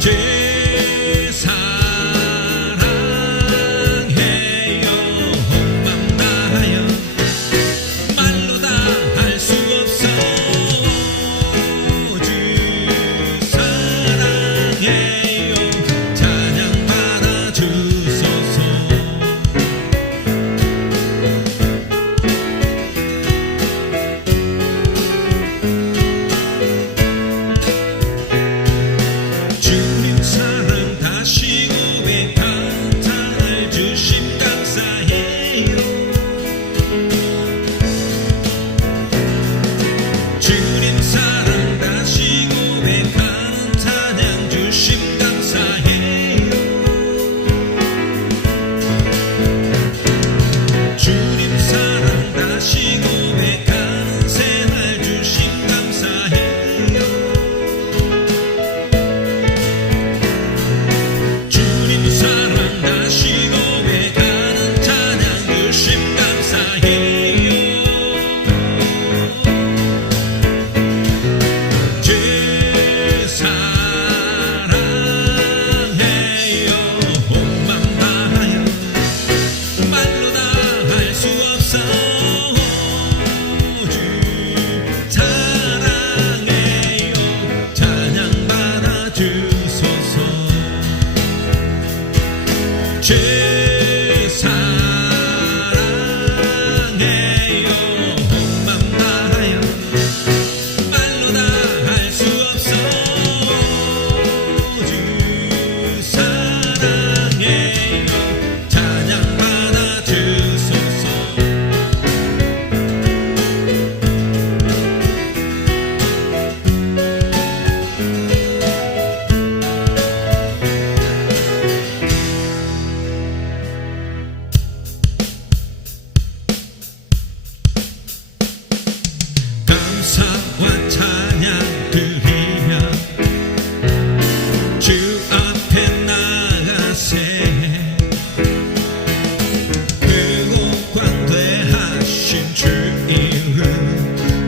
주 사랑해요. 맘 다하여 말로 다 할 수 없어. 주 사랑해요. 찬양 받아 주소서. 주님 사랑 다시 고백한 주심 감사해요. 주님 사랑 다시 고백하는 찬양 주심 감사해요. 주님 사랑 다시 고백하는 새날 주심 감사해요. 주님 사랑 다시 고백하는 찬양 주심 감사해요. 주 사랑해요. 온 맘 다하여 말로 다 할 수 없어. 주 사랑해요. 찬양 받아 주소서. 주 사랑해요. 온 맘 다하여 말로 다 할 수 없어. 주 사랑해요. 찬양 받아 주소서. 감사와 찬양 드리며 주 앞에 나가세. 크고 광대하신 주 이름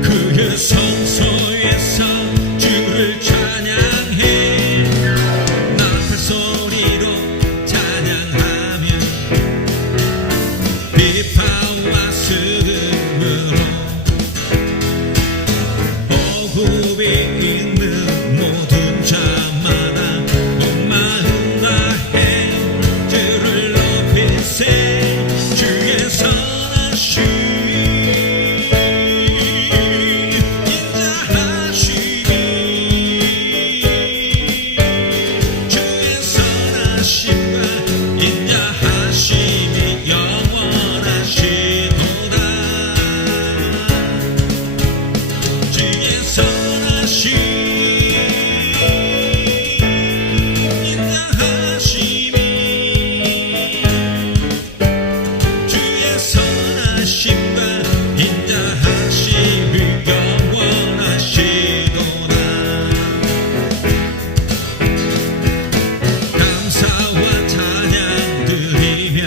그의 성소에서 주를 찬양해. 나팔 소리로 찬양하며 비파와 수금으로 호흡이 있는 모든 자마다 온 마음 다해 주를 높이세. 주의 선하심 인자하심이 주의 선하심과 인자하심이 영원하시도다. 주의 선하심 인자하심이 주의 선하심과 인자하심이 영원하시도다. 감사와 찬양 드리며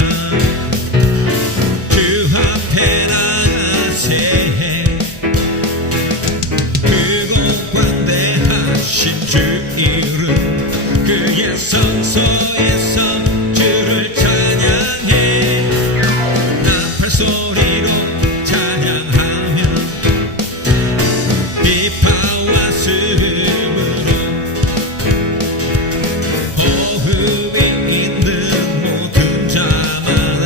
주 앞에 나가세. 크고 광대하신 주 이름 그의 성소에서 주를 찬양해. 나팔 소리로 찬양하며 비파와 수금으로 호흡이 있는 모든 자마다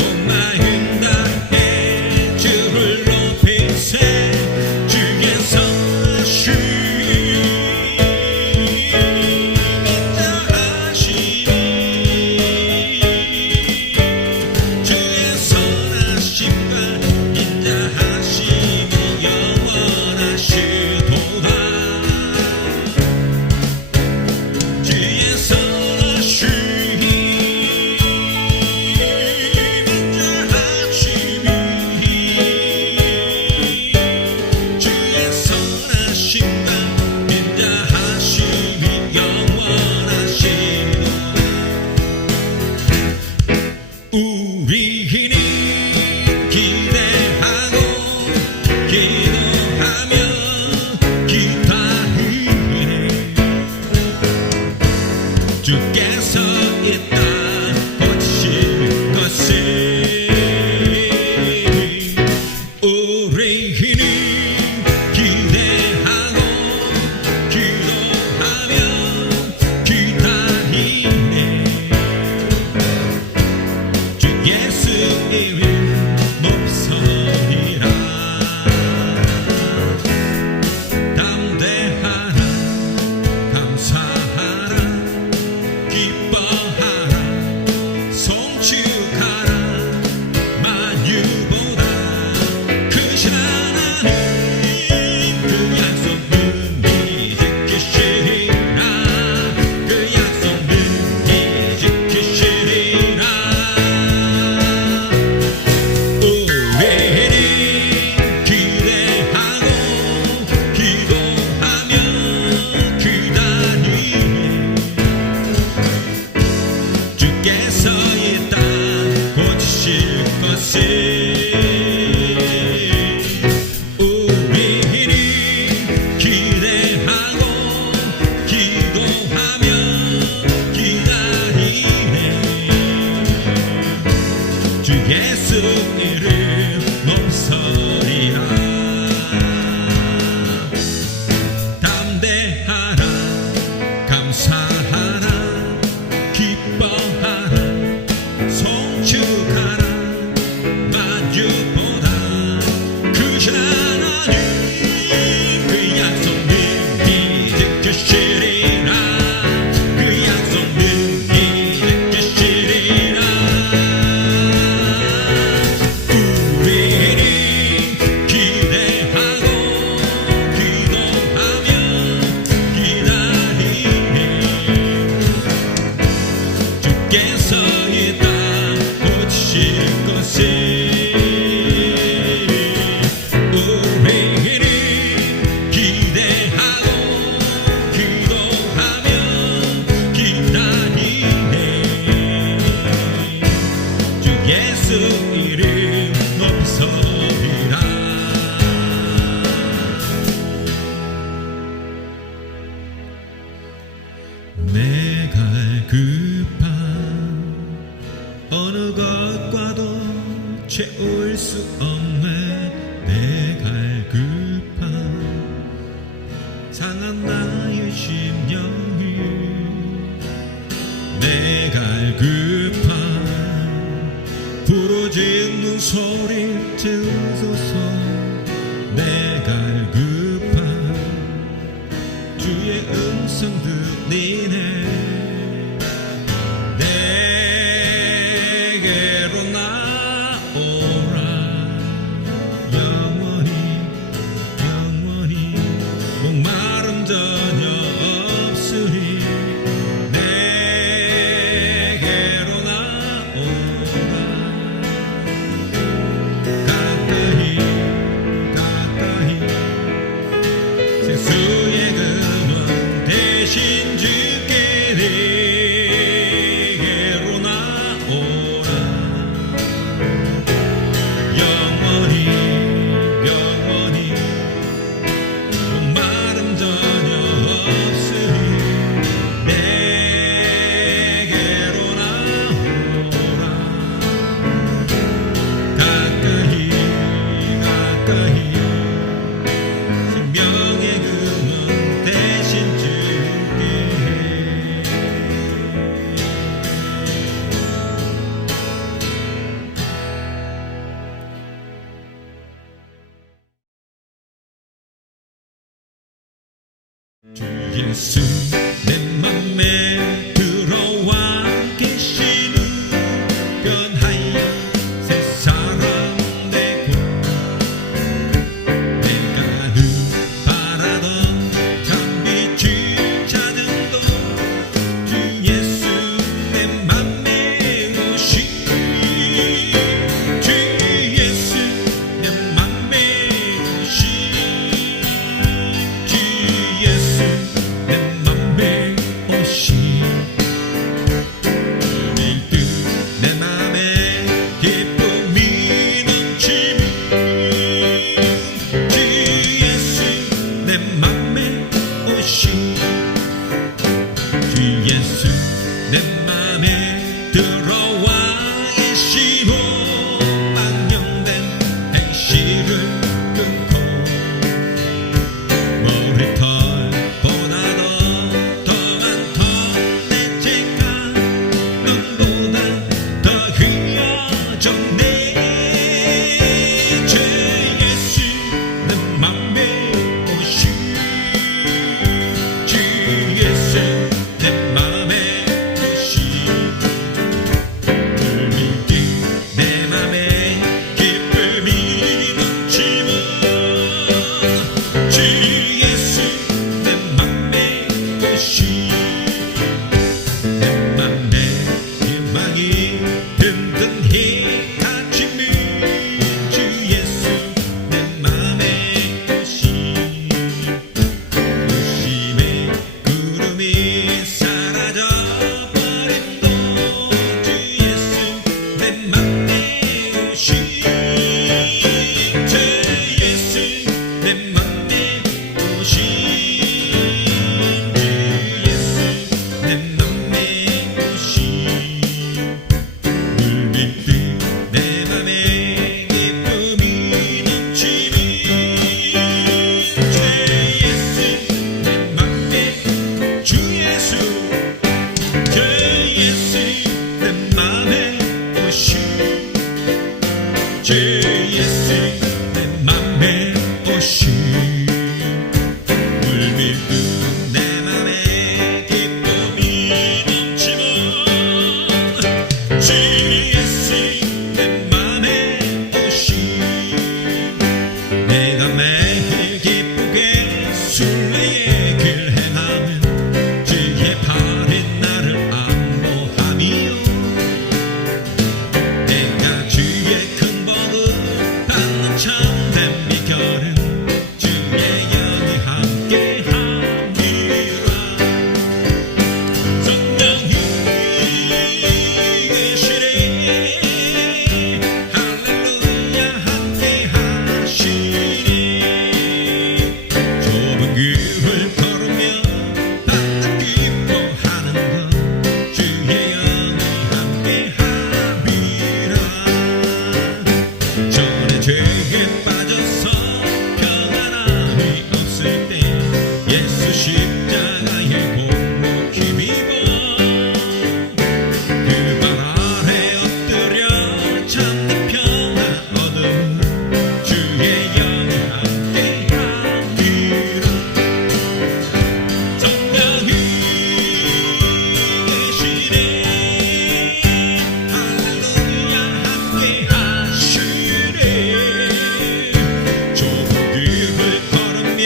온 마음 다해 주를 높이세. 주의 선하심 인자하심이 주께서 있다 고칠 것을 우리 힘이 기대하고 기도하며 기다리네 주 예수 이름 높소리라 담대하라 감사하라 기뻐하라 송축하라 만유보다 크신 하나님 그 약속은 이 지키시리라 그 약속은 이 지키시리라 우리는 기대하고 기도하며 기다리네 주께서 이 땅 고치실 것을 우리는 기대하고 기도하며 기다리네 주 예수 이름 높소리라 담대하라 감사하라 기뻐하라 송축하라 만유보다 크신 하나님 그 약속은 이 지키시리라 그 약속은 이 지키시리라 우리는 기대하고 기도하며 기다리네 주께서 이 땅 고치실 것을 우리는 기대하고 기도하며 기다리네 주 예수 이름 높소리라 내가 급한 어느 것과도 채울 수 없네 내가 급한 상한 나의 심령이 내가 급한 부르짖는 소리 들으소서 내가 급한 주의 음성 들리네 내게로 나오라 영원히 목마름 전혀 없으리 내게로 나오라 가까이 세수의 근원 대신 주께 내게로 나오라 영원히 목마름 전혀 없으리 내게로 나오라 가까이 생명의 근원 대신 주께 주 예수 내 맘에 들어와 계시는 변하여 새 사람 되고 내가 늘 바라던 참 빛을 찾은 주 예수 내 맘에 오신 주 예수 내 맘에 오신 주 예수 내 맘에 오신 일들 내 맘에 기쁨이 넘치는 주 예수 내 맘에 오신 주 예수 내 맘에 들어와 계시고 망령된 행실을 끊고 머리털보다도 더 많던 내 죄가 눈보다 더 휘어졌네. 주 예수 내 맘에 오시 주 예수 내 맘에 오시 불빛 내 맘에 기쁨이 넘치고 주 예수 내 맘에 오시 내 맘에 희망이 든든히 닫히는 주 예수 내 맘에 오시 의심의 구름이 사라져버린도 주 예수 내 맘에 오시 주 예수 내 맘에 오시 주 예수 내 맘에 오시 물빛 내 맘에 기쁨이 넘치는 주 예수 내 맘에 주 예수 주 예수 내 맘에 오시 주 예수 내 맘에 오시 물밀듯 내 맘에 기쁨이 넘치고 주 예수 내 맘에 오시 내가 매일 기쁘게 순례의 길 행하면 주의 팔이 나를 안보함이요 내가 주의 큰 복을 받는 참된 비결은 주의 영이 함께함이라. 성령이 계시네 할렐루야 함께하시네 좁은 길을 걸으며 바짝 기뻐하는 것 주의 영이 함께함이라. 전에 죄에 빠져서 평안함이 없을 때 예수 십자가의 공로 힘입어 그 발 아래 엎드려 참된 평안 얻음 주의 영이 함께함이라. 성령이 계시네 할렐루야 함께하시네 좁은 길을 걸으며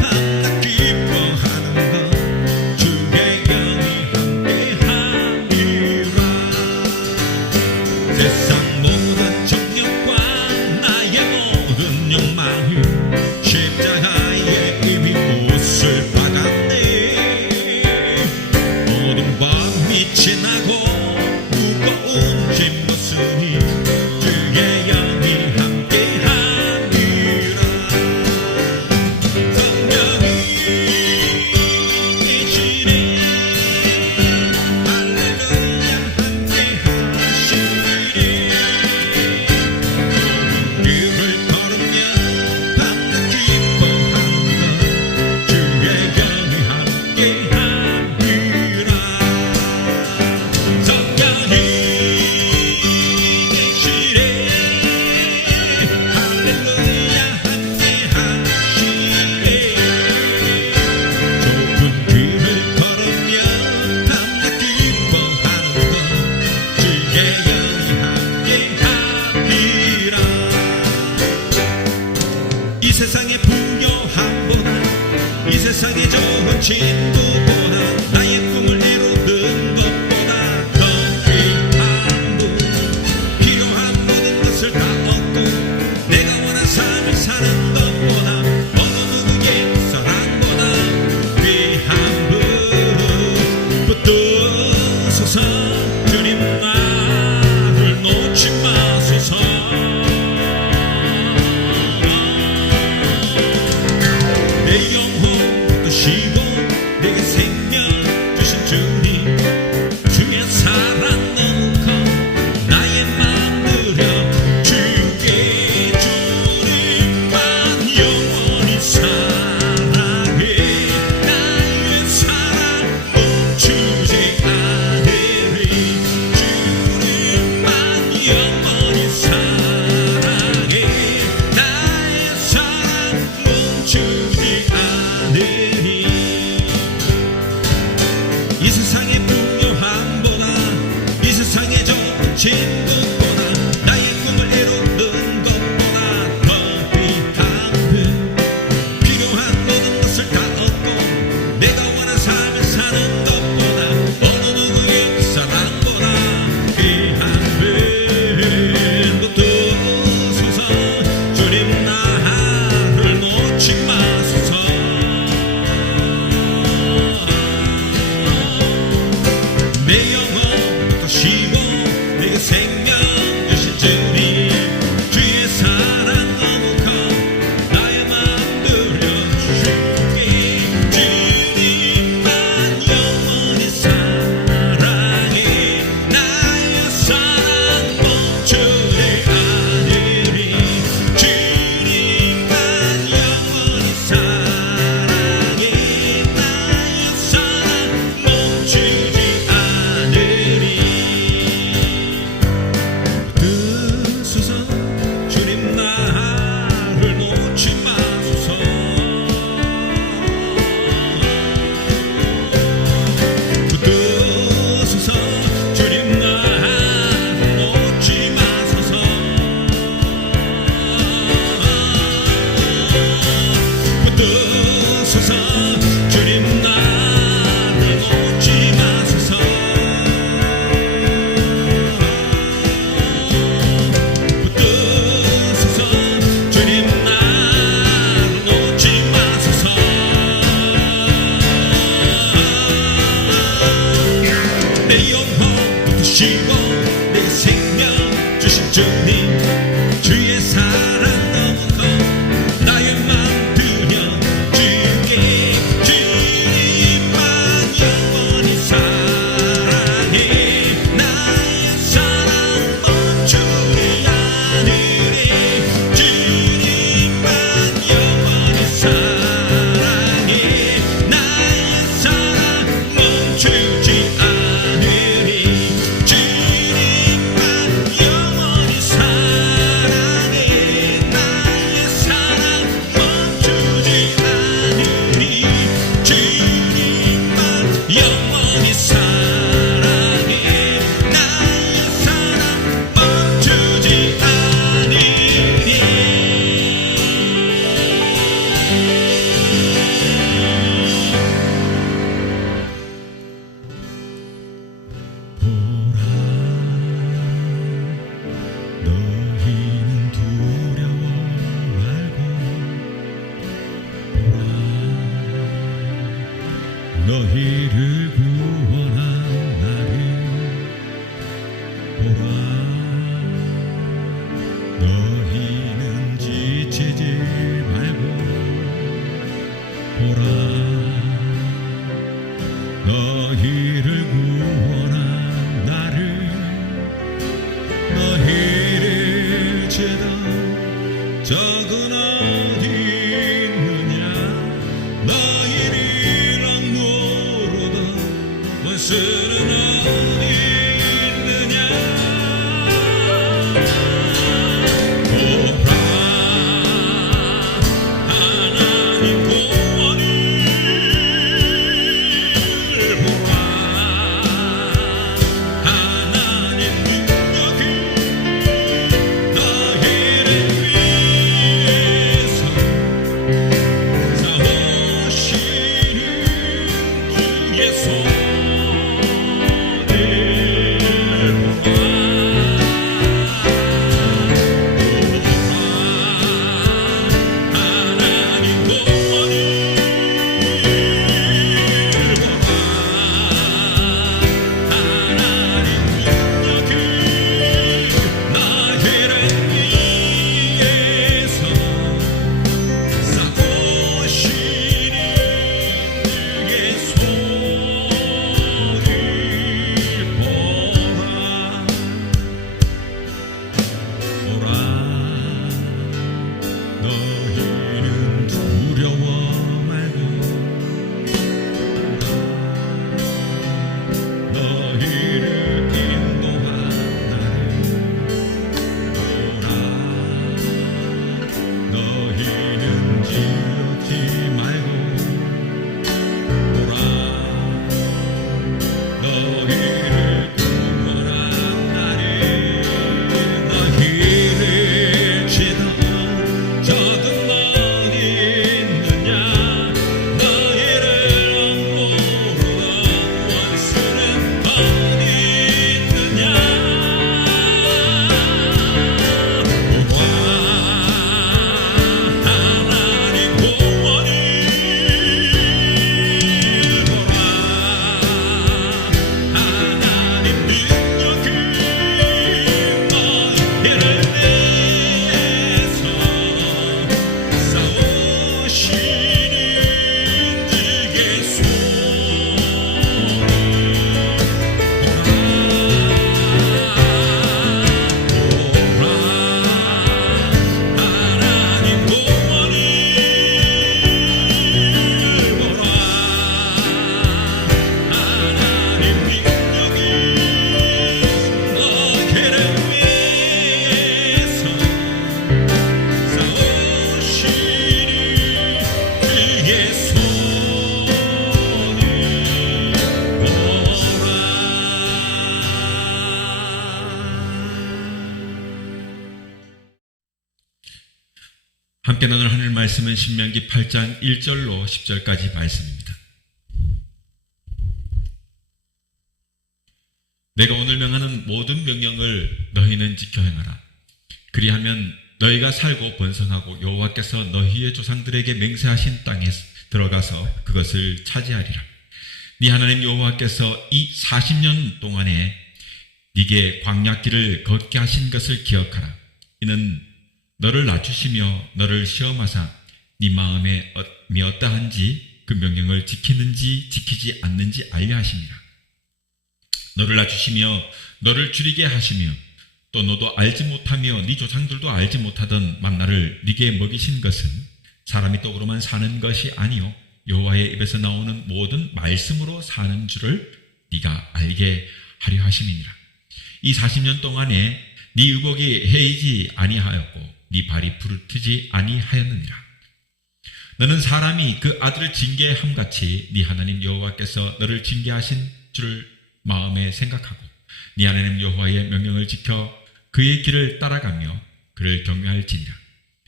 바짝 기뻐하는 것 주의 영이 함께함이라. 세상 모든 정욕과 나의 모든 욕망을 십자가에 이미 못을 박았네. 모든 밤이 지나고 무거운 짐 벗으니 주의 영이 함께함이라. 성령이 계시네 할렐루야 함께하시네 길을 걸으며 바짝 기뻐하는 것 주의 영이 함께함이라. 성령이 계시네 할렐루야 함께하시네 좁은 길을 걸으며 바짝 기뻐하는 것 주의 영이 함께함이라. 이 세상의 부요함보다 이 세상의 좋은 친구보다 나의 꿈을 이루는 것보다 더 귀한 분 필요한 모든 것을 다 얻고 내가 원한 삶을 사는 것보다 어느 누구의 사랑보다 귀한 분 붙들소서 주님 나를 놓지 마소서. 내 영혼 드시고 친구보다 나의 꿈을 이루는 것보다 더 귀한 그 필요한 모든 것을 다 얻고 내가 원하는 삶을 사는 것보다 어느 누구의 사랑보다 귀한 분 붙드소서. 주님 나를 놓지 마소서. 내 영혼 붙드시고 내게 생명 주신 주님, 주의 사랑 너무 커 나의 맘 들려주게. 주님만 영원히 사랑해. 나의 사랑 멈추지 않으리. 주님만 영원히 사랑해. 나의 사랑 멈추지 않으리. 붙드소서. 주님 나를 놓지 마소서. 붙드소서. 주님 나를 놓지 마소서. 붙드소서. 주님 나를 놓지 마소서. 붙드소서. 주님 나를 놓지 마소서. 내 영혼 붙드시고 내 생명 주신 주님, 주의 사랑 너무 커 나의 맘 들려주게. 주님만 영원히 사랑해. 나의 사랑 멈추지 않으리. 주님만 영원히 사랑해. 나의 사랑 멈추지 않으리. 주님만 영원히 사랑해. 나의 사랑 멈추지 않으리. 주님만 영원히 사랑해. 나의 사랑 멈추지 않으리. 보라, 너희는 두려워 말고. 보라, 너희를 구원한 나를. 보라, 너희는 지치지 말고. 보라, 너희를 구원한 나를. 너희를 죄다 적은 어디 있느냐. 너희를 악노로다 원수는 어디 있느냐. 보라, 하나님 구원을 보라. 하나님 능력이 너희를 위해서 싸우시는 주의 손을 너희를 구원한 나를 함께 나눌 하늘 말씀은 신명기 8장 1절로 10절까지 말씀입니다. 내가 오늘 명하는 모든 명령을 너희는 지켜 행하라. 그리하면 너희가 살고 번성하고 여호와께서 너희의 조상들에게 맹세하신 땅에 들어가서 그것을 차지하리라. 네 하나님 여호와께서 이 40년 동안에 네게 광야길을 걷게 하신 것을 기억하라. 이는 너를 낮추시며 너를 시험하사 네 마음에 어떠한지 그 명령을 지키는지 지키지 않는지 알려 하심이라. 너를 낮추시며 너를 줄이게 하시며 또 너도 알지 못하며 네 조상들도 알지 못하던 만나를 네게 먹이신 것은 사람이 떡으로만 사는 것이 아니요 여호와의 입에서 나오는 모든 말씀으로 사는 줄을 네가 알게 하려 하심이니라. 이 40년 동안에 네 의복이 해이지 아니하였고 네 발이 부르트지 아니하였느니라. 너는 사람이 그 아들을 징계함같이 네 하나님 여호와께서 너를 징계하신 줄을 마음에 생각하고 네 하나님 여호와의 명령을 지켜 그의 길을 따라가며 그를 경외할지니라.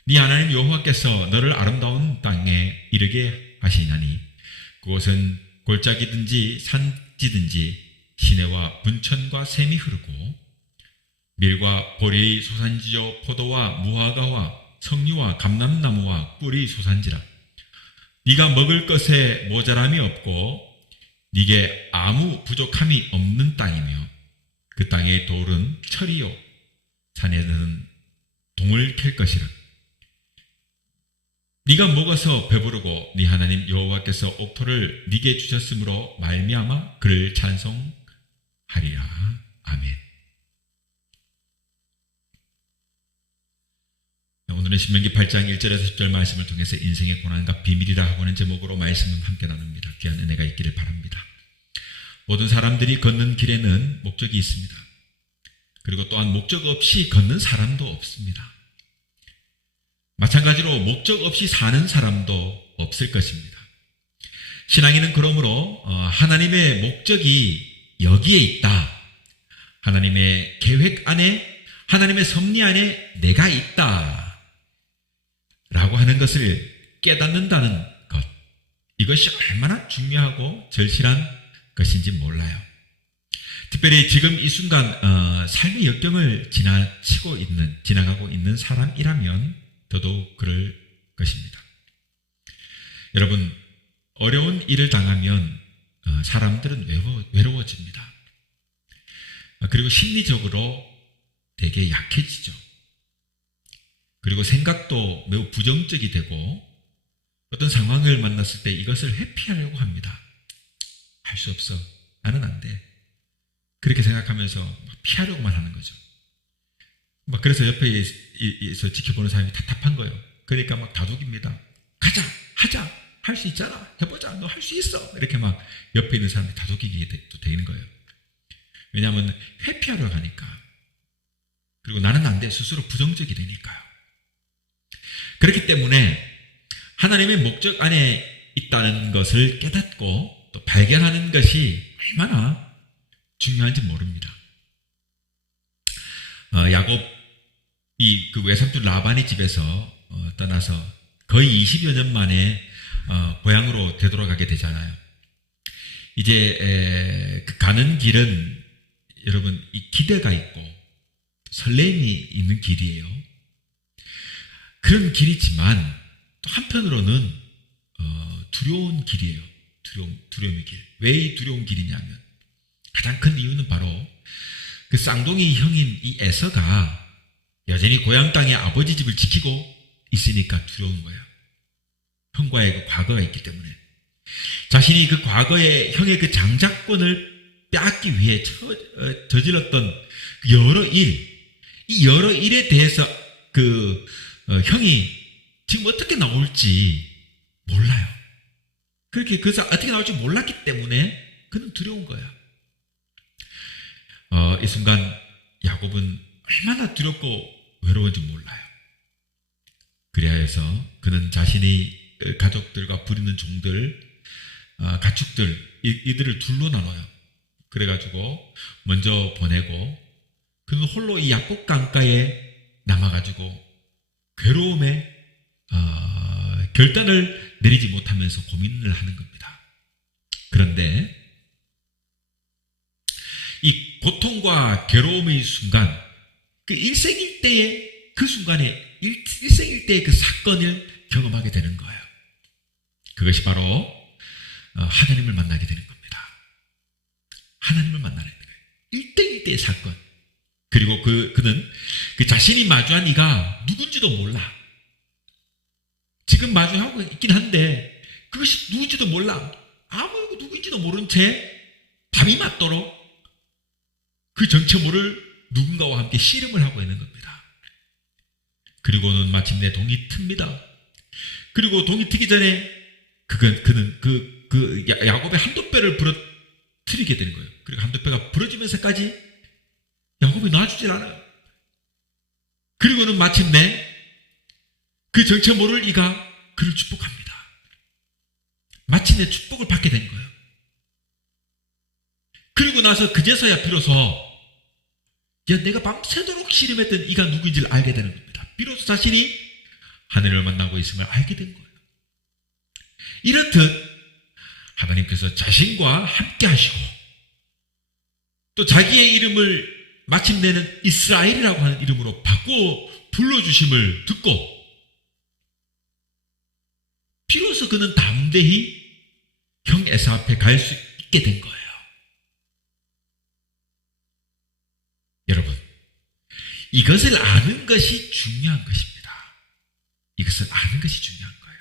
네 하나님 여호와께서 너를 아름다운 땅에 이르게 하시나니 그곳은 골짜기든지 산지든지 시내와 분천과 샘이 흐르고 밀과 보리 소산지요 포도와 무화과와 석류와 감람나무와 꿀이 소산지라. 네가 먹을 것에 모자람이 없고 네게 아무 부족함이 없는 땅이며 그 땅의 돌은 철이요 산에는 동을 캘 것이라. 네가 먹어서 배부르고 네 하나님 여호와께서 옥토를 네게 주셨으므로 말미암아 그를 찬송하리라. 아멘. 오늘은 신명기 8장 1절에서 10절 말씀을 통해서 인생의 고난과 비밀이라 하고 하는 제목으로 말씀을 함께 나눕니다. 귀한 은혜가 있기를 바랍니다. 모든 사람들이 걷는 길에는 목적이 있습니다. 그리고 또한 목적 없이 걷는 사람도 없습니다. 마찬가지로 목적 없이 사는 사람도 없을 것입니다. 신앙인은 그러므로 하나님의 목적이 여기에 있다. 하나님의 계획 안에, 하나님의 섭리 안에 내가 있다. 라고 하는 것을 깨닫는다는 것. 이것이 얼마나 중요하고 절실한 것인지 몰라요. 특별히 지금 이 순간 삶의 역경을 지나가고 있는 사람이라면 더더욱 그럴 것입니다. 여러분, 어려운 일을 당하면 사람들은 외로워집니다. 그리고 심리적으로 되게 약해지죠. 그리고 생각도 매우 부정적이 되고 어떤 상황을 만났을 때 이것을 회피하려고 합니다. 할 수 없어. 나는 안 돼. 그렇게 생각하면서 피하려고만 하는 거죠. 그래서 옆에서 지켜보는 사람이 답답한 거예요. 그러니까 막 다독입니다. 가자, 하자, 할 수 있잖아, 해보자, 너 할 수 있어. 이렇게 막 옆에 있는 사람이 다독이게 되는 거예요. 왜냐하면 회피하려 하니까. 그리고 나는 안 돼. 스스로 부정적이 되니까요. 그렇기 때문에 하나님의 목적 안에 있다는 것을 깨닫고 또 발견하는 것이 얼마나 중요한지 모릅니다. 야곱이 그 외삼촌 라반의 집에서 떠나서 거의 20여 년 만에 고향으로 되돌아가게 되잖아요. 이제 가는 길은 여러분 이 기대가 있고 설렘이 있는 길이에요. 그런 길이지만 또 한편으로는 두려운 길이에요. 두려움의 길. 왜 이 두려운 길이냐면 가장 큰 이유는 바로 그 쌍둥이 형인 이 에서가 여전히 고향 땅의 아버지 집을 지키고 있으니까 두려운 거예요. 형과의 그 과거가 있기 때문에 자신이 그 과거의 형의 그 장자권을 빼앗기 위해 저질렀던 이 여러 일에 대해서 형이 지금 어떻게 나올지 몰라요. 그래서 어떻게 나올지 몰랐기 때문에 그는 두려운 거예요. 이 순간 야곱은 얼마나 두렵고 외로운지 몰라요. 그래야 해서 그는 자신의 가족들과 부리는 종들, 가축들 이들을 둘로 나눠요. 그래가지고 먼저 보내고 그는 홀로 이 야복 강가에 남아가지고 괴로움에 결단을 내리지 못하면서 고민을 하는 겁니다. 그런데 이 고통과 괴로움의 순간, 그 일생일대의 그 순간에 일생일대의 그 사건을 경험하게 되는 거예요. 그것이 바로 하나님을 만나게 되는 겁니다. 하나님을 만나는 거예요. 일대일대의 사건. 그리고 그는 그 자신이 마주한 이가 누군지도 몰라. 지금 마주하고 있긴 한데 그것이 누군지도 몰라. 아무 누구인지도 모른 채 밤이 맞도록 그 정체모를 누군가와 함께 씨름을 하고 있는 겁니다. 그리고는 마침내 동이 틉니다. 그리고 동이 트기 전에 그는 야곱의 한두 뼈를 부러뜨리게 되는 거예요. 그리고 한두 뼈가 부러지면서까지 야곱이 놔주질 않아요. 그리고는 마침내 그 정체모를 이가 그를 축복합니다. 마침내 축복을 받게 된 거예요. 그리고 나서 그제서야 비로소 내가 밤새도록 씨름했던 이가 누구인지를 알게 되는 겁니다. 비로소 자신이 하늘을 만나고 있음을 알게 된 거예요. 이렇듯 하나님께서 자신과 함께 하시고 또 자기의 이름을 마침내는 이스라엘이라고 하는 이름으로 바꾸어 불러주심을 듣고 비로소 그는 담대히 형 에사 앞에 갈 수 있게 된 거예요. 여러분, 이것을 아는 것이 중요한 것입니다. 이것을 아는 것이 중요한 거예요.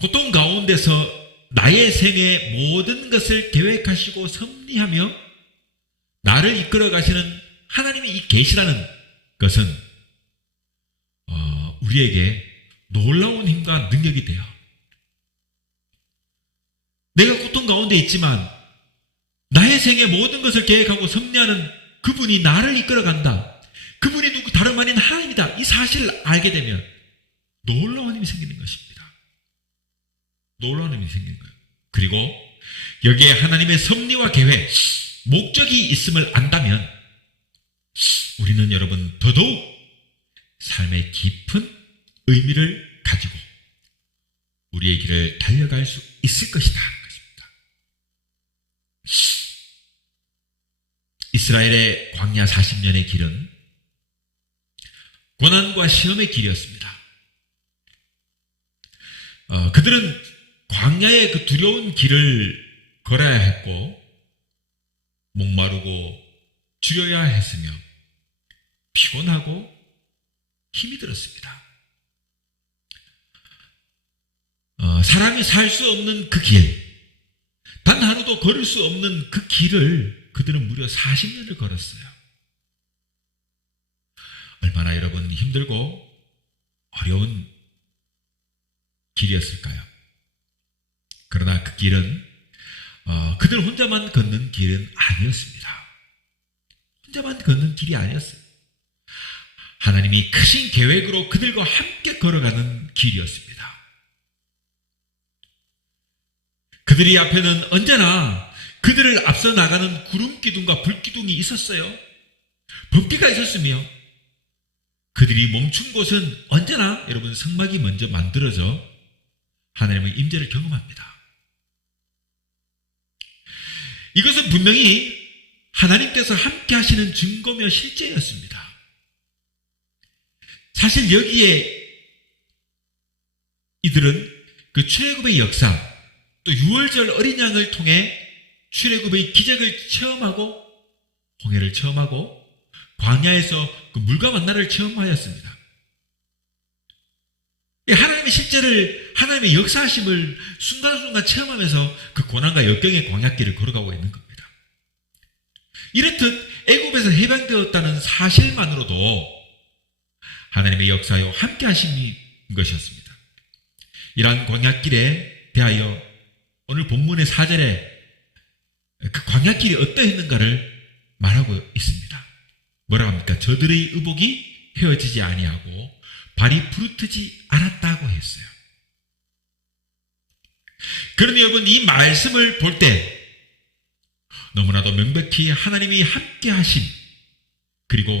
고통 가운데서 나의 생의 모든 것을 계획하시고 섭리하며 나를 이끌어 가시는 하나님의 이 계시라는 것은 우리에게 놀라운 힘과 능력이 돼요. 내가 고통 가운데 있지만 나의 생의 모든 것을 계획하고 섭리하는 그분이 나를 이끌어 간다. 그분이 누구 다름 아닌 하나님이다. 이 사실을 알게 되면 놀라운 힘이 생기는 것입니다. 놀라운 힘이 생기는 거예요. 그리고 여기에 하나님의 섭리와 계획, 목적이 있음을 안다면 우리는 여러분 더더욱 삶의 깊은 의미를 가지고 우리의 길을 달려갈 수 있을 것이다 하는 것입니다. 이스라엘의 광야 40년의 길은 고난과 시험의 길이었습니다. 그들은 광야의 그 두려운 길을 걸어야 했고 목마르고 줄여야 했으며 피곤하고 힘이 들었습니다. 사람이 살 수 없는 그 길, 단 하루도 걸을 수 없는 그 길을 그들은 무려 40년을 걸었어요. 얼마나 여러분 힘들고 어려운 길이었을까요? 그러나 그 길은 그들 혼자만 걷는 길은 아니었습니다. 혼자만 걷는 길이 아니었어요. 하나님이 크신 계획으로 그들과 함께 걸어가는 길이었습니다. 그들이 앞에는 언제나 그들을 앞서 나가는 구름 기둥과 불 기둥이 있었어요. 법궤가 있었으며 그들이 멈춘 곳은 언제나 여러분 성막이 먼저 만들어져 하나님의 임재를 경험합니다. 이것은 분명히 하나님께서 함께 하시는 증거며 실제였습니다. 사실 여기에 이들은 그 출애굽의 역사 또 6월절 어린 양을 통해 출애굽의 기적을 체험하고 홍해를 체험하고 광야에서 그 물과 만나를 체험하였습니다. 하나님의 실제를 하나님의 역사하심을 순간순간 체험하면서 그 고난과 역경의 광야길을 걸어가고 있는 겁니다. 이렇듯 애굽에서 해방되었다는 사실만으로도 하나님의 역사요 함께 하심인 것이었습니다. 이러한 광야길에 대하여 오늘 본문의 4절에 그 광야길이 어떠했는가를 말하고 있습니다. 뭐라고 합니까? 저들의 의복이 헤어지지 아니하고 발이 부르트지 않았다고 했어요. 그런데 여러분 이 말씀을 볼 때 너무나도 명백히 하나님이 함께 하심 그리고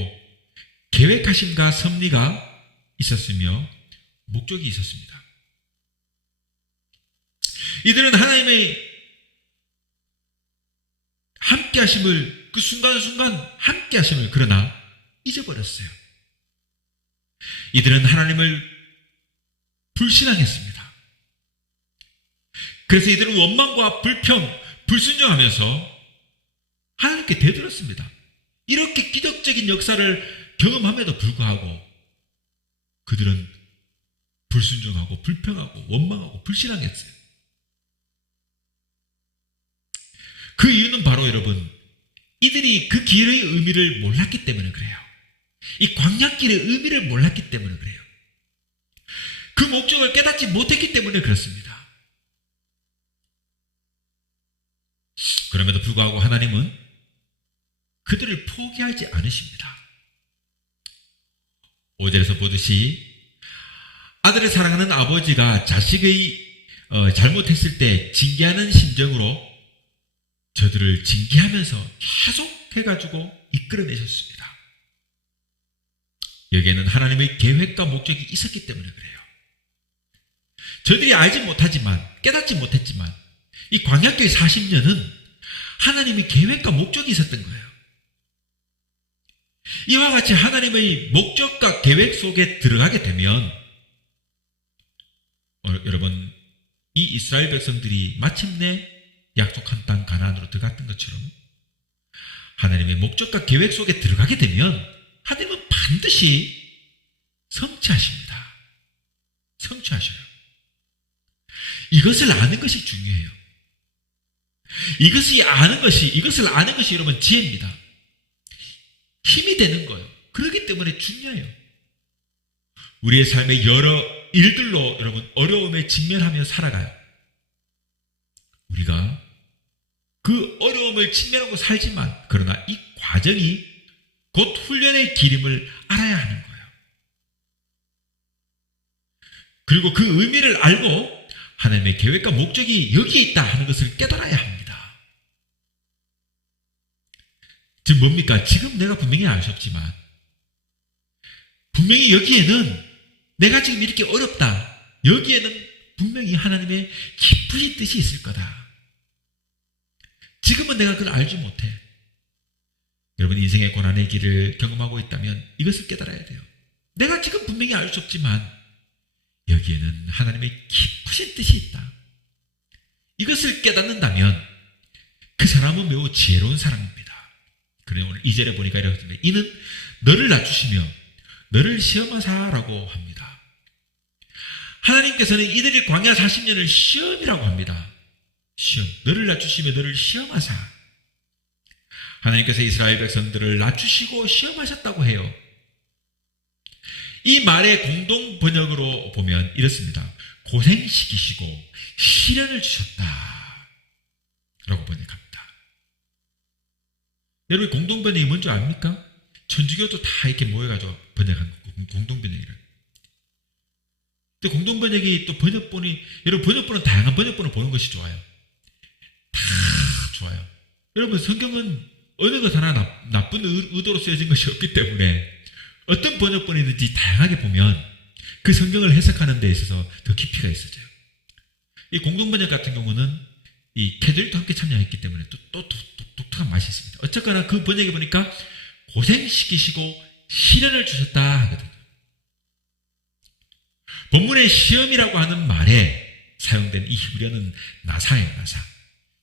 계획하심과 섭리가 있었으며 목적이 있었습니다. 이들은 하나님의 함께 하심을, 그 순간순간 함께 하심을 그러나 잊어버렸어요. 이들은 하나님을 불신앙했습니다. 그래서 이들은 원망과 불순종하면서 하나님께 대들었습니다. 이렇게 기적적인 역사를 경험함에도 불구하고 그들은 불순종하고 불평하고 원망하고 불신앙했어요. 그 이유는 바로 여러분, 이들이 그 길의 의미를 몰랐기 때문에 그래요. 이 광야길의 의미를 몰랐기 때문에 그래요. 그 목적을 깨닫지 못했기 때문에 그렇습니다. 그럼에도 불구하고 하나님은 그들을 포기하지 않으십니다. 5절에서 보듯이 아들을 사랑하는 아버지가 자식의 잘못했을 때 징계하는 심정으로 저들을 징계하면서 계속 해가지고 이끌어내셨습니다. 여기에는 하나님의 계획과 목적이 있었기 때문에 그래요. 저들이 알지 못하지만, 깨닫지 못했지만 이 광야길 40년은 하나님의 계획과 목적이 있었던 거예요. 이와 같이 하나님의 목적과 계획 속에 들어가게 되면 여러분, 이 이스라엘 백성들이 마침내 약속한 땅 가나안으로 들어갔던 것처럼 하나님의 목적과 계획 속에 들어가게 되면 하나님은 반드시 성취하십니다. 성취하셔요. 이것을 아는 것이 중요해요. 이것을 아는 것이 여러분 지혜입니다. 힘이 되는 거예요. 그렇기 때문에 중요해요. 우리의 삶의 여러 일들로 여러분 어려움에 직면하며 살아가요. 우리가 그 어려움을 직면하고 살지만 그러나 이 과정이 곧 훈련의 길임을 알아야 하는 거예요. 그리고 그 의미를 알고 하나님의 계획과 목적이 여기에 있다 하는 것을 깨달아야 합니다. 지금 뭡니까? 지금 내가 분명히 알 수 없지만 분명히 여기에는 내가 지금 이렇게 어렵다. 여기에는 분명히 하나님의 깊으신 뜻이 있을 거다. 지금은 내가 그걸 알지 못해. 여러분 인생의 고난의 길을 경험하고 있다면 이것을 깨달아야 돼요. 내가 지금 분명히 알 수 없지만 여기에는 하나님의 깊으신 뜻이 있다. 이것을 깨닫는다면 그 사람은 매우 지혜로운 사람입니다. 그래서 오늘 2절에 보니까 이렇게 됩니다. 이는 너를 낮추시며 너를 시험하사라고 합니다. 하나님께서는 이들이 광야 40년을 시험이라고 합니다. 시험. 너를 낮추시며 너를 시험하사. 하나님께서 이스라엘 백성들을 낮추시고 시험하셨다고 해요. 이 말의 공동 번역으로 보면 이렇습니다. 고생시키시고 시련을 주셨다 라고 번역합니다. 여러분 공동 번역이 뭔지 압니까? 천주교도 다 이렇게 모여가지고 번역한 거고 공동 번역이라. 근데 공동 번역이 또 번역본이, 여러분 번역본은 다양한 번역본을 보는 것이 좋아요. 다 좋아요. 여러분 성경은 어느 것 하나 나쁜 의도로 쓰여진 것이 없기 때문에 어떤 번역본이든지 다양하게 보면 그 성경을 해석하는 데 있어서 더 깊이가 있어져요. 이 공동 번역 같은 경우는 이 캐들도 함께 참여했기 때문에 또 독특한 맛이 있습니다. 어쨌거나 그 번역에 보니까 고생시키시고 시련을 주셨다 하거든요. 본문의 시험이라고 하는 말에 사용된 이 히브리어는 나사예요. 나사.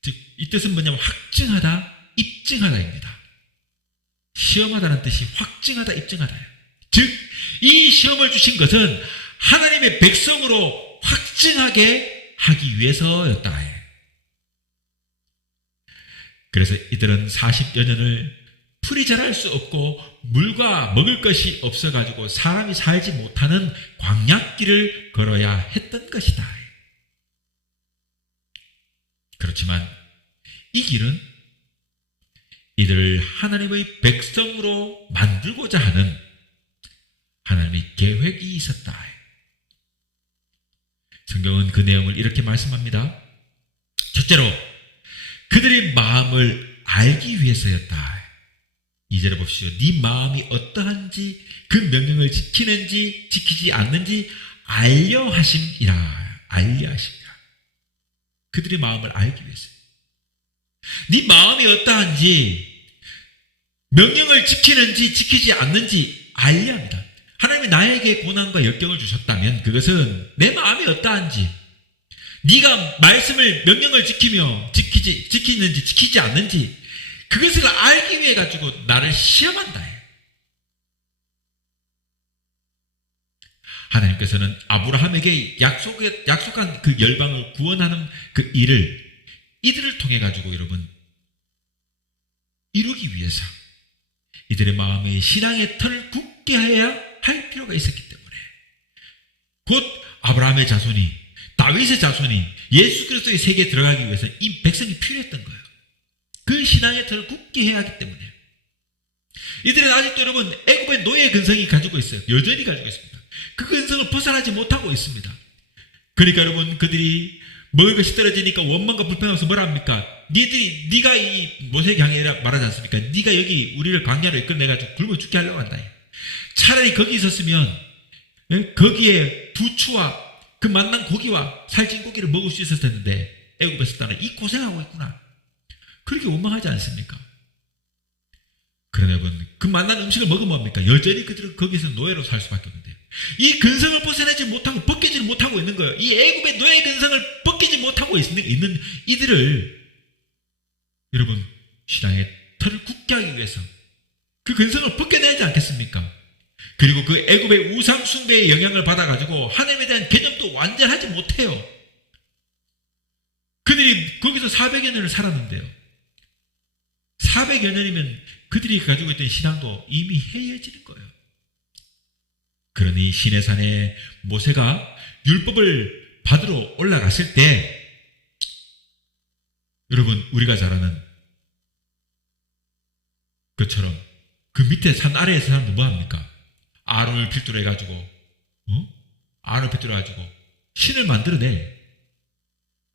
즉 이 뜻은 뭐냐면 확증하다, 입증하다입니다. 시험하다는 뜻이 확증하다, 입증하다예요. 즉 이 시험을 주신 것은 하나님의 백성으로 확증하게 하기 위해서였다 해요. 그래서 이들은 40여 년을 풀이 자랄 수 없고 물과 먹을 것이 없어가지고 사람이 살지 못하는 광야길을 걸어야 했던 것이다. 그렇지만 이 길은 이들을 하나님의 백성으로 만들고자 하는 하나님의 계획이 있었다. 성경은 그 내용을 이렇게 말씀합니다. 첫째로 그들의 마음을 알기 위해서였다. 2절에 봅시오. 네 마음이 어떠한지 그 명령을 지키는지 지키지 않는지 알려 하심이라. 알려 하심이라. 그들의 마음을 알기 위해서. 네 마음이 어떠한지 명령을 지키는지 지키지 않는지 알려야 합니다. 하나님이 나에게 고난과 역경을 주셨다면 그것은 내 마음이 어떠한지, 네가 말씀을 명령을 지키는지 지키지 않는지 그것을 알기 위해 가지고 나를 시험한다. 하나님께서는 아브라함에게 약속한 그 열방을 구원하는 그 일을 이들을 통해 가지고 여러분 이루기 위해서 이들의 마음의 신앙의 털을 굳게 해야 할 필요가 있었기 때문에 곧 아브라함의 자손이 다윗의 자손이 예수 그리스도의 세계에 들어가기 위해서 이 백성이 필요했던 거예요. 그 신앙의 털을 굳게 해야 하기 때문에 이들은 아직도 여러분 애굽의 노예 근성이 가지고 있어요. 여전히 가지고 있습니다. 그 근성을 벗어나지 못하고 있습니다. 그러니까 여러분 그들이 먹을 것이 떨어지니까 원망과 불평하면서 뭐라 합니까? 네가 이 모세 광야라 말하지 않습니까? 네가 여기 우리를 광야로 이끌어내가지고 굶어 죽게 하려고 한다. 차라리 거기 있었으면 거기에 부추와 그 만난 고기와 살찐 고기를 먹을 수 있었을 텐데 애굽에서 따라 이 고생하고 있구나. 그렇게 원망하지 않습니까? 그러나 여러분 그 만난 음식을 먹으면 뭡니까? 여전히 그들은 거기서 노예로 살 수밖에 없는데 이 근성을 벗어내지 못하고 벗기지 못하고 있는 거예요. 이 애굽의 노예 근성을 벗기지 못하고 있는 이들을 여러분 신앙의 털을 굳게 하기 위해서 그 근성을 벗겨내지 않겠습니까? 그리고 그 애굽의 우상 숭배의 영향을 받아가지고 하나님에 대한 개념도 완전하지 못해요. 그들이 거기서 400여 년을 살았는데요. 400여 년이면 그들이 가지고 있던 신앙도 이미 해이해지는 거예요. 그러니 시내산에 모세가 율법을 받으러 올라갔을 때 여러분 우리가 잘 아는 그처럼 그 밑에 산 아래에 사람들 뭐합니까? 아론을 필두로 해가지고 아론을 필두로 해가지고 신을 만들어내.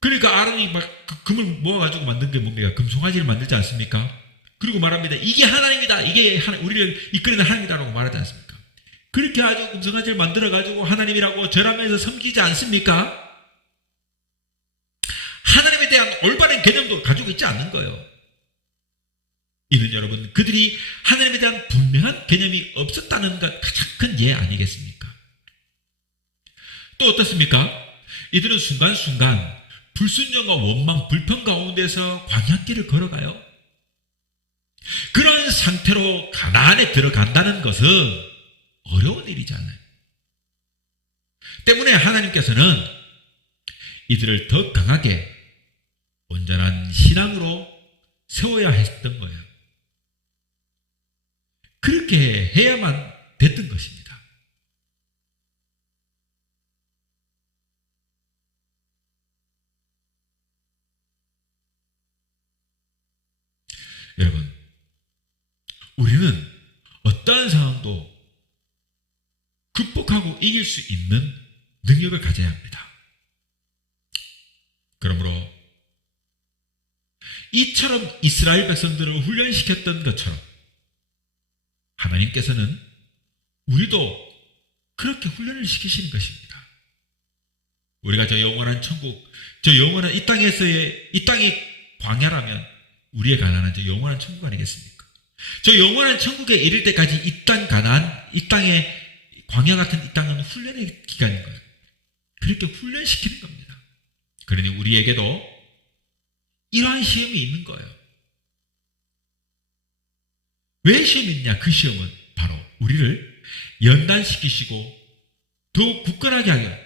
그러니까 아론이 막 금을 모아가지고 만든 게 뭡니까? 금송아지를 만들지 않습니까? 그리고 말합니다. 이게 하나님이다. 이게 우리를 이끌어낸 하나님이다라고 말하지 않습니까? 그렇게 아주 금송아지를 만들어가지고 하나님이라고 절하면서 섬기지 않습니까? 하나님에 대한 올바른 개념도 가지고 있지 않는 거예요. 이는 여러분 그들이 하나님에 대한 분명한 개념이 없었다는 것 가장 큰 예 아니겠습니까? 또 어떻습니까? 이들은 순간순간 불순종과 원망, 불평 가운데서 광야길을 걸어가요. 그런 상태로 가나안에 들어간다는 것은 어려운 일이잖아요. 때문에 하나님께서는 이들을 더 강하게 온전한 신앙으로 세워야 했던 거예요. 그렇게 해야만 됐던 것입니다. 여러분, 우리는 어떠한 상황도 극복하고 이길 수 있는 능력을 가져야 합니다. 그러므로 이처럼 이스라엘 백성들을 훈련시켰던 것처럼 하나님께서는 우리도 그렇게 훈련을 시키시는 것입니다. 우리가 저 영원한 천국, 저 영원한 이 땅이 광야라면 우리의 가나안은 저 영원한 천국 아니겠습니까? 저 영원한 천국에 이를 때까지 이 땅 가나안, 이 땅의 광야 같은 이 땅은 훈련의 기간인 거예요. 그렇게 훈련시키는 겁니다. 그러니 우리에게도 이러한 시험이 있는 거예요. 왜 시험이 있냐? 그 시험은 바로 우리를 연단시키시고 더욱 굳건하게 하여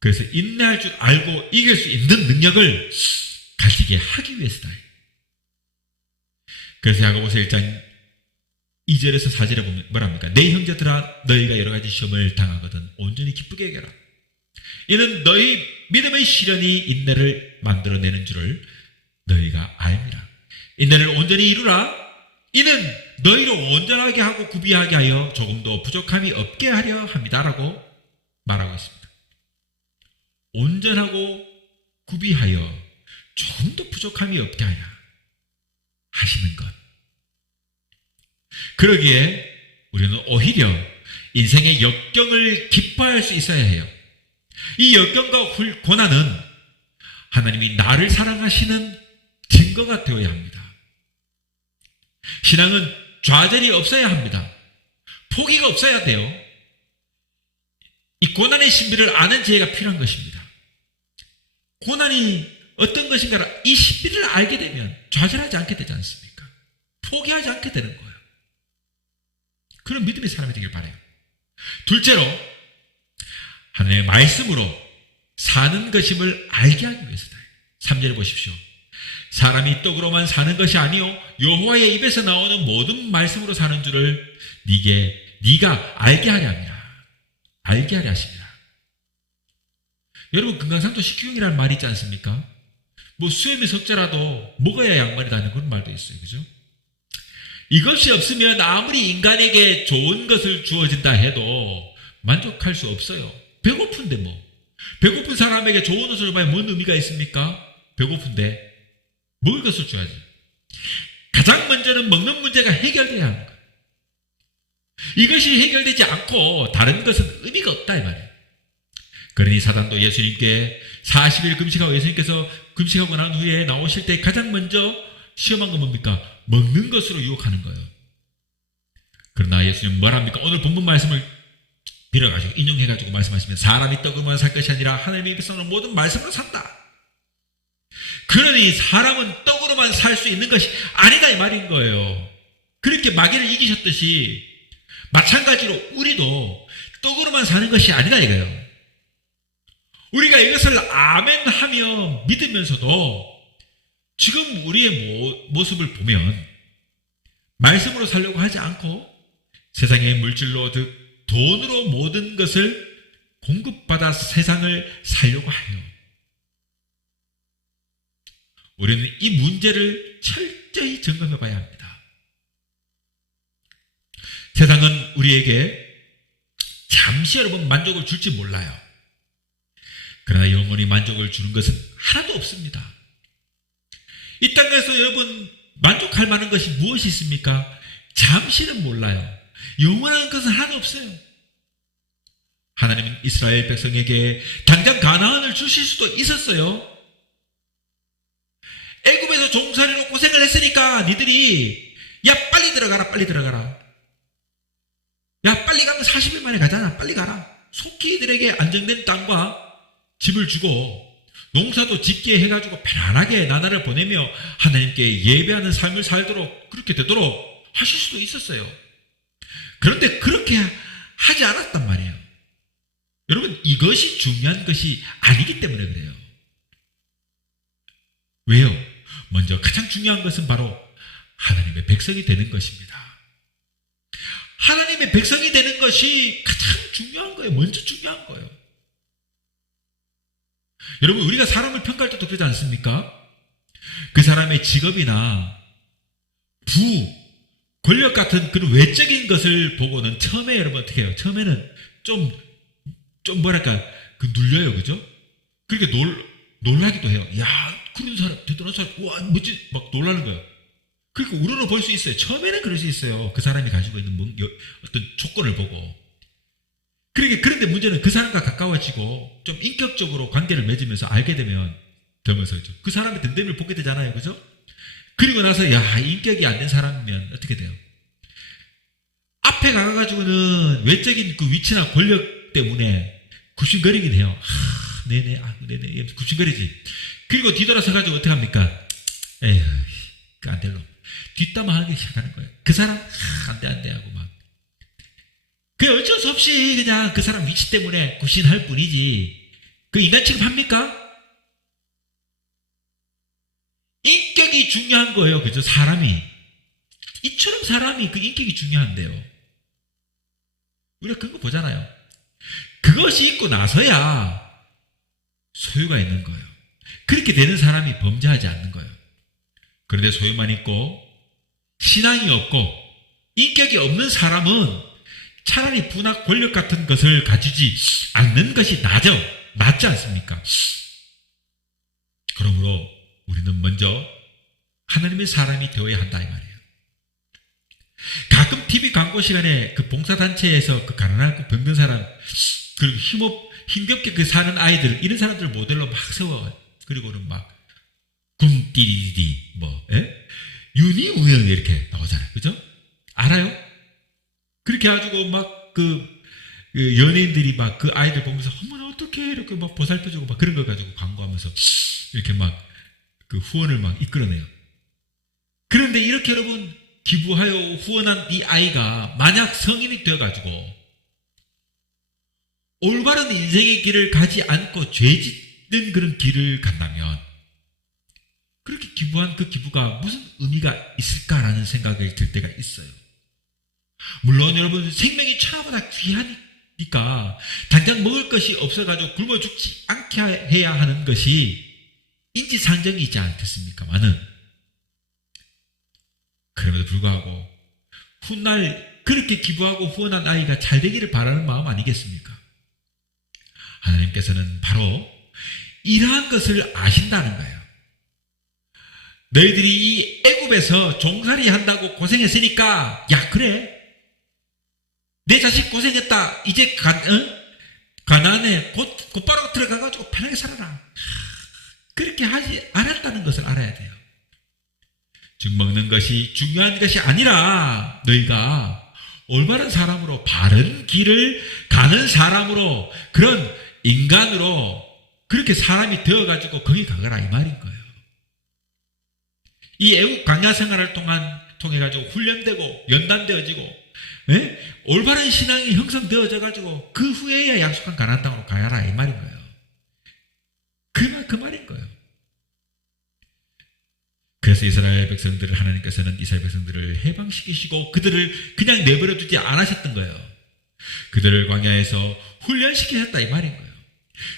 그래서 인내할 줄 알고 이길 수 있는 능력을 가지게 하기 위해서다. 그래서 야고보서 1장 2절에서 4절에 보면 뭐랍니까? 내 형제들아 너희가 여러 가지 시험을 당하거든 온전히 기쁘게 여겨라. 이는 너희 믿음의 시련이 인내를 만들어내는 줄을 너희가 알미라. 인내를 온전히 이루라. 이는 너희를 온전하게 하고 구비하게 하여 조금도 부족함이 없게 하려 합니다라고 말하고 있습니다. 온전하고 구비하여 조금도 부족함이 없게 하여 하시는 것. 그러기에 우리는 오히려 인생의 역경을 기뻐할 수 있어야 해요. 이 역경과 고난은 하나님이 나를 사랑하시는 증거가 되어야 합니다. 신앙은 좌절이 없어야 합니다. 포기가 없어야 돼요. 이 고난의 신비를 아는 지혜가 필요한 것입니다. 고난이 어떤 것인가를 이 신비를 알게 되면 좌절하지 않게 되지 않습니까? 포기하지 않게 되는 거예요. 그런 믿음의 사람이 되길 바라요. 둘째로 하나님의 말씀으로 사는 것임을 알게 하기 위해서다. 3절을 보십시오. 사람이 떡으로만 사는 것이 아니요 여호와의 입에서 나오는 모든 말씀으로 사는 줄을 네가 알게 하려 합니다. 알게 하려 하십니다. 여러분, 금강산도 식후경이라는 말이 있지 않습니까? 뭐 수염이 석자라도 먹어야 양말이라는 그런 말도 있어요. 그죠? 이것이 없으면 아무리 인간에게 좋은 것을 주어진다 해도 만족할 수 없어요. 배고픈데 뭐. 배고픈 사람에게 좋은 것을 줘봐야 뭔 의미가 있습니까? 배고픈데 먹을 것을 줘야지. 가장 먼저는 먹는 문제가 해결돼야 하는 거예요. 이것이 해결되지 않고 다른 것은 의미가 없다 이 말이에요. 그러니 사단도 예수님께 40일 금식하고 예수님께서 금식하고 난 후에 나오실 때 가장 먼저 시험한 건 뭡니까? 먹는 것으로 유혹하는 거예요. 그러나 예수님은 뭘 합니까? 오늘 본문 말씀을 빌어가지고 인용해가지고 말씀하시면 사람이 떡으로만 살 것이 아니라 하나님의 입에서 나오는 모든 말씀으로 산다. 그러니 사람은 떡으로만 살 수 있는 것이 아니다 이 말인 거예요. 그렇게 마귀를 이기셨듯이 마찬가지로 우리도 떡으로만 사는 것이 아니다 이거예요. 우리가 이것을 아멘 하며 믿으면서도 지금 우리의 모습을 보면 말씀으로 살려고 하지 않고 세상의 물질로 즉 돈으로 모든 것을 공급받아 세상을 살려고 해요. 우리는 이 문제를 철저히 점검해 봐야 합니다. 세상은 우리에게 잠시 여러분 만족을 줄지 몰라요. 그러나 영원히 만족을 주는 것은 하나도 없습니다. 이 땅에서 여러분 만족할 만한 것이 무엇이 있습니까? 잠시는 몰라요. 영원한 것은 하나도 없어요. 하나님은 이스라엘 백성에게 당장 가나안을 주실 수도 있었어요. 애굽에서 종살이로 고생을 했으니까 니들이 야 빨리 들어가라 빨리 들어가라. 야 빨리 가면 40일 만에 가잖아. 빨리 가라. 속히 이들에게 안정된 땅과 집을 주고 농사도 짓게 해가지고 편안하게 나라를 보내며 하나님께 예배하는 삶을 살도록 그렇게 되도록 하실 수도 있었어요. 그런데 그렇게 하지 않았단 말이에요. 여러분 이것이 중요한 것이 아니기 때문에 그래요. 왜요? 먼저 가장 중요한 것은 바로 하나님의 백성이 되는 것입니다. 하나님의 백성이 되는 것이 가장 중요한 거예요. 먼저 중요한 거예요. 여러분 우리가 사람을 평가할 때도 그러지 않습니까? 그 사람의 직업이나 부, 권력 같은 그런 외적인 것을 보고는 처음에 여러분 어떻게 해요? 처음에는 좀 뭐랄까 눌려요. 그죠? 그렇게 놀라기도 해요. 야 그런 사람 대단한 사람 와 뭐지 막 놀라는 거예요. 그러니까 우러러 볼 수 있어요. 처음에는 그럴 수 있어요. 그 사람이 가지고 있는 어떤 조건을 보고. 그런데 문제는 그 사람과 가까워지고 좀 인격적으로 관계를 맺으면서 알게 되면 되면서 그 사람의 됨됨이를 보게 되잖아요. 그죠? 그리고 나서 야 인격이 안 된 사람이면 어떻게 돼요? 앞에 가가지고는 외적인 그 위치나 권력 때문에 굽신거리긴 해요. 네네 굽신거리지. 그리고 뒤돌아서 가지고 어떻게 합니까? 에휴 안 될로 뒷담화 하기 시작하는 거예요. 그 사람 안 돼 하고 막 그 어쩔 수 없이 그냥 그 사람 위치 때문에 굽신할 뿐이지 그 인간 취급합니까? 인격이 중요한 거예요. 그죠? 사람이 이처럼 사람이 그 인격이 중요한데요. 우리가 그런 거 보잖아요. 그것이 있고 나서야 소유가 있는 거예요. 그렇게 되는 사람이 범죄하지 않는 거예요. 그런데 소유만 있고 신앙이 없고 인격이 없는 사람은 차라리 부나 권력 같은 것을 가지지 않는 것이 낫지 않습니까? 그러므로 우리는 먼저 하나님의 사람이 되어야 한다 이 말이에요. 가끔 TV 광고 시간에 그 봉사단체에서 그 가난하고 병든 사람, 그리고 힘겹게 그 사는 아이들, 이런 사람들을 모델로 막 세워. 그리고는 막, 굶띠리디, 유니무영 이렇게 나오잖아요. 그죠? 알아요? 그렇게 해가지고 막 그 연예인들이 막 그 아이들 보면서, 어머나, 어떡해. 이렇게 막 보살펴주고 막 그런 거 가지고 광고하면서 이렇게 막 그 후원을 막 이끌어내요. 그런데 이렇게 여러분, 기부하여 후원한 이 아이가 만약 성인이 되어가지고 올바른 인생의 길을 가지 않고 죄 짓는 그런 길을 간다면 그렇게 기부한 그 기부가 무슨 의미가 있을까라는 생각이 들 때가 있어요. 물론 여러분, 생명이 천하보다 귀하니까 당장 먹을 것이 없어가지고 굶어 죽지 않게 해야 하는 것이 인지상정이지 않겠습니까마는, 그럼에도 불구하고 훗날 그렇게 기부하고 후원한 아이가 잘 되기를 바라는 마음 아니겠습니까? 하나님께서는 바로 이러한 것을 아신다는 거예요. 너희들이 이 애굽에서 종살이 한다고 고생했으니까, 야, 그래, 내 자식 고생했다, 이제 가나안에 곧바로 들어가가지고 편하게 살아라. 그렇게 하지 않았다는 것을 알아야 돼요. 즉 먹는 것이 중요한 것이 아니라 너희가 올바른 사람으로, 바른 길을 가는 사람으로, 그런 인간으로 그렇게 사람이 되어가지고 거기 가거라, 이 말인 거예요. 이 애국 광야 생활을 통해가지고 훈련되고 연단되어지고, 올바른 신앙이 형성되어져가지고 그 후에야 약속한 가나안 땅으로 가야라, 이 말인 거예요. 그 말인 거예요. 그래서 이스라엘 백성들을, 하나님께서는 이스라엘 백성들을 해방시키시고 그들을 그냥 내버려 두지 않으셨던 거예요. 그들을 광야에서 훈련시키셨다, 이 말인 거예요.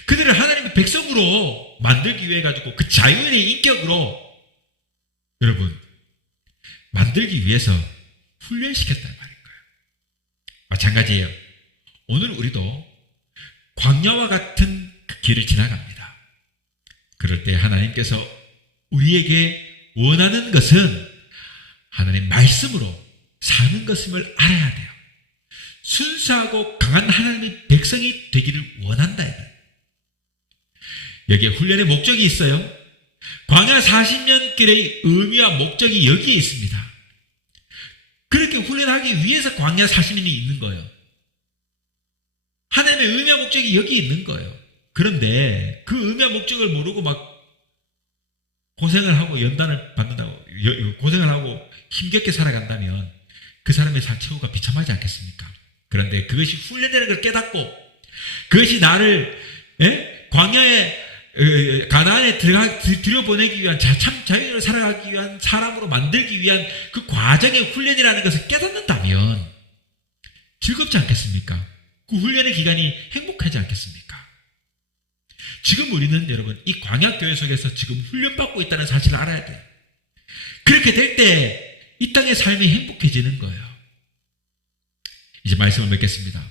그들을 하나님의 백성으로 만들기 위해 가지고 그 자유인의 인격으로 여러분 만들기 위해서 훈련시켰다, 이 말인 거예요. 마찬가지예요. 오늘 우리도 광야와 같은 그 길을 지나갑니다. 그럴 때 하나님께서 우리에게 원하는 것은 하나님 말씀으로 사는 것임을 알아야 돼요. 순수하고 강한 하나님의 백성이 되기를 원한다. 여기에 훈련의 목적이 있어요. 광야 40년 길의 의미와 목적이 여기에 있습니다. 그렇게 훈련하기 위해서 광야 40년이 있는 거예요. 하나님의 의미와 목적이 여기에 있는 거예요. 그런데 그 의미와 목적을 모르고 막 고생을 하고 연단을 받는다고, 고생을 하고 힘겹게 살아간다면 그 사람의 최후가 비참하지 않겠습니까? 그런데 그것이 훈련되는 걸 깨닫고, 그것이 나를 광야에 가나안에 들여보내기 위한 참 자유로 살아가기 위한 사람으로 만들기 위한 그 과정의 훈련이라는 것을 깨닫는다면 즐겁지 않겠습니까? 그 훈련의 기간이 행복하지 않겠습니까? 지금 우리는 여러분 이 광야교회 속에서 지금 훈련받고 있다는 사실을 알아야 돼요. 그렇게 될 때 이 땅의 삶이 행복해지는 거예요. 이제 말씀을 맺겠습니다.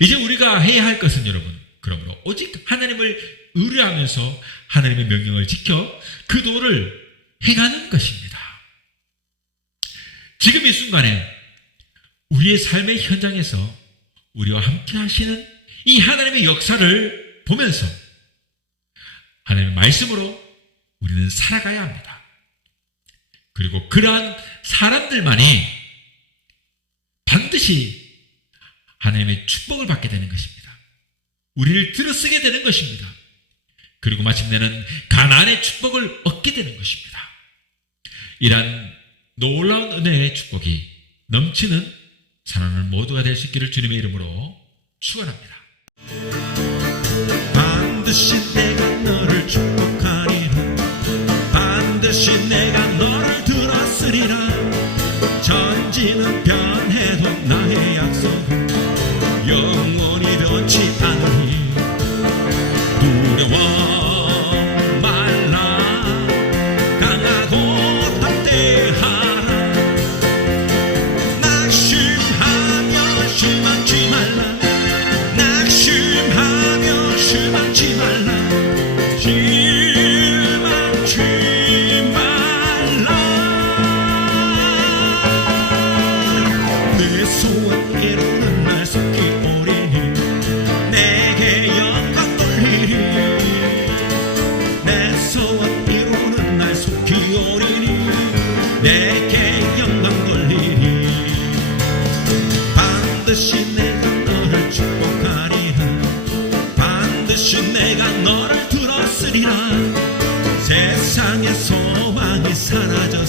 이제 우리가 해야 할 것은 여러분, 그러므로 오직 하나님을 의뢰하면서 하나님의 명령을 지켜 그 도를 행하는 것입니다. 지금 이 순간에 우리의 삶의 현장에서 우리와 함께 하시는 이 하나님의 역사를 보면서 하나님의 말씀으로 우리는 살아가야 합니다. 그리고 그러한 사람들만이 반드시 하나님의 축복을 받게 되는 것입니다. 우리를 들어쓰게 되는 것입니다. 그리고 마침내는 가나안의 축복을 얻게 되는 것입니다. 이러한 놀라운 은혜의 축복이 넘치는 산원을 모두가 될 수 있기를 주님의 이름으로 축원합니다. 반드시 내가 너를 축복하리라. 반드시 내가 너를 들었으리라. 천지는 변해도 나의 약속은 영원히 변치 않으니 두려워 말라. 강하고 담대하라. 낙심하며 실망치 말라. 낙심하며 실망치 말라.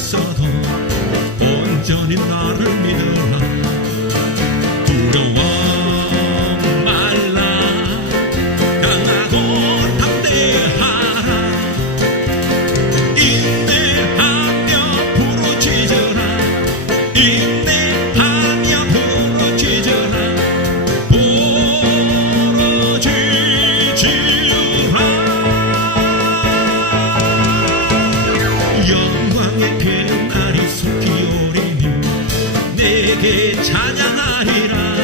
있어도 온전히 나를 믿어라. 두려워 말라. 강하고 담대하라. 인내하며 부르짖으라. 인내하며 부르짖으라. 부르짖으라. 영광의 그 날이 속히 오리니 내게 찬양하리라.